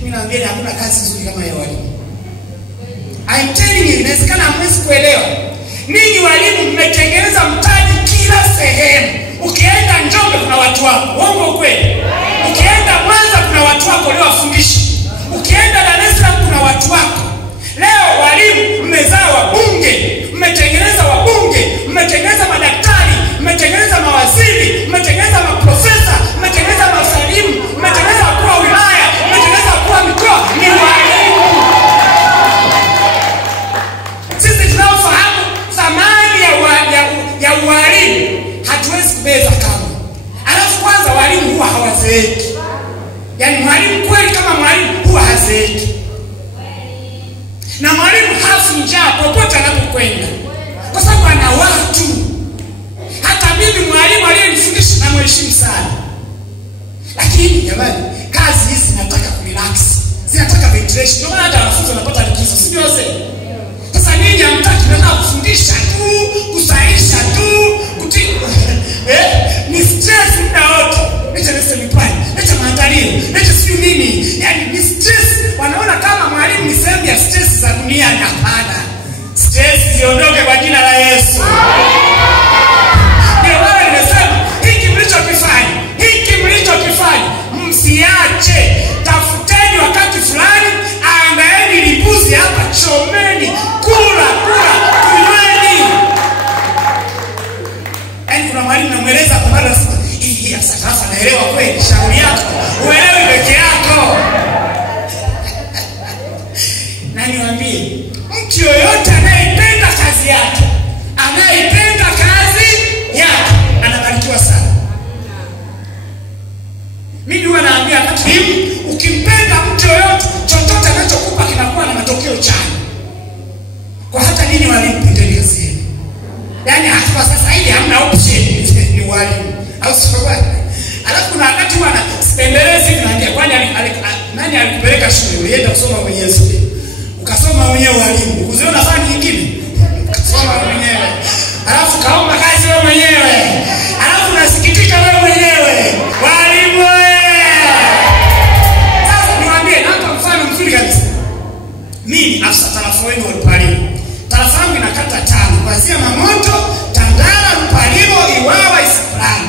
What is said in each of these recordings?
Mimi naambia hakuna kazi nzuri kama ya walimu. I'm telling you, inawezekana hamwezi kuelewa. Ninyi walimu mmetengeneza mtaji kila sehemu. Ukienda Njombe kuna watu wako. Uongo kweli? Ukienda Mwanza kuna watu wako waliowafundisha. Ukienda Dar es Salaam kuna watu wako. Leo walimu mmezaa wabunge, mmetengeneza wabunge, mmetengeneza madaktari, mmetengeneza mawaziri, mmetengeneza maprofesa, mmetengeneza masalimu, mmetengeneza wakuu wa wilaya, mmetengeneza wakuu wa mikoa. Ni walimu. Sisi tunaofahamu thamani ya walimu hatuwezi kubeza kama. Alafu kwanza walimu huwa hawazeeki. Yaani mwalimu kweli kama mwalimu huwa hazeeki. Na mwalimu hafi njaa popote anapokwenda. Kwa sababu ana watu. Hata mimi mwalimu aliyenifundisha na mheshimu sana. Lakini jamani, kazi hizi zinataka kurelax. Zinataka ventilation. Ndio maana hata wanafunzi wanapata likizo, si ndio wazee? Sasa ninyi hamtaki nataka kufundisha tu, kusaisha tu, ni stress muda wote. Leta lesson plan, leta maandalio, leta siyo nini. Yaani ni stress. Wanaona kama mwalimu ni sehemu ya stress za dunia. Hapana. Stress ziondoke kwa jina la Yesu. Ndio maana nimesema hiki mlichokifanya msiache. Tafuteni wakati fulani, andaeni limbuzi hapa, chomeni, kula, kunyweni. Yaani kuna mwalimu namweleza kwa mara sasa, hii sasa naelewa kweli, shauri yako. Uelewe peke yako. Na niwaambie, mtu yoyote anayependa kazi yake, anabarikiwa sana. Mimi huwa naambia ukimpenda mtu yoyote, chochote anachokupa kinakuwa na matokeo chanya. Kwa hata nini walimpendeni kazi yenu. Yaani hata sasa hivi hamna option ni walimu. Au sio bwana? Alafu kuna wakati bwana sipendelezi naambia kwani nani alikupeleka shule? Ulienda kusoma mwenyewe shule. Ukasoma mwenyewe walimu. Uziona fani nyingine? Ukasoma mwenyewe. Alafu kaomba kazi wewe mwenyewe. Alafu unasikitika wewe mwenyewe. Walimu wewe. Sasa niwaambie hapa mfano mzuri kabisa. Mimi afisa tarafa wenu wa Mpalilo. Tarafa yangu inakata 5 kuanzia Mamoto, Tandala, Mpalilo, Iwawa, Isaplani.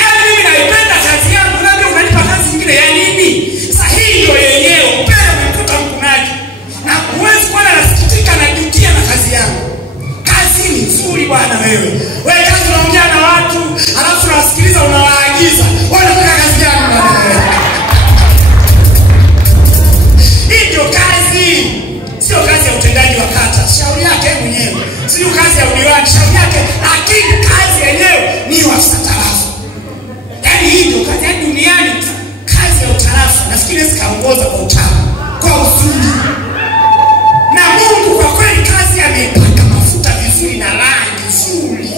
Yaani mimi naipenda kazi yangu, na unanipa kazi nyingine ya nini? Sasa hii ndio yenyewe upendo mkuta mkunaji. Na huwezi kuwa nasikitika na jutia na kazi yangu. Kazi ni nzuri bwana wewe. Wewe kazi unaongea na watu, alafu unasikiliza unawaagiza. Wanataka kazi gani bwana wewe? Hii ndio kazi. Sio kazi ya utendaji wa kata. Shauri yake mwenyewe. Sio kazi ya udiwani, shauri yake. Lakini kazi yenyewe ni afisa tarafa. Yaani hii ndio kazi ya duniani. Kazi ya utarafa. Nafikiri zikaongoza kwa utamu, kwa uzuri. Na Mungu kwa kweli kazi amepaka mafuta vizuri na rangi nzuri.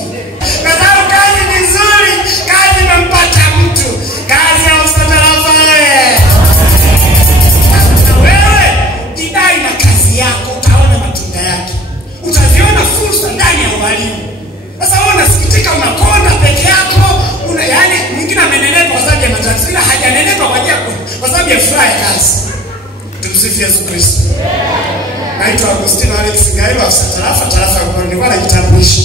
Kwa sababu kazi ni nzuri, kazi imempata mtu. Kazi ya ustatarafa wewe. Na wewe jidai na kazi yako, utaona matunda yake. Utaziona fursa ndani ya walimu. Sasa wewe unasikitika unakonda peke yako, yaani mwingine amenenepa kwa sababu ya matatizo, ila hajanenepa kwa sababu ya furaha ya kazi. Tumsifu Yesu Kristo. Naitwa Agustino Alex Gailo, afisa tarafa ya Mpalilo. Nilikuwa najitambulisha.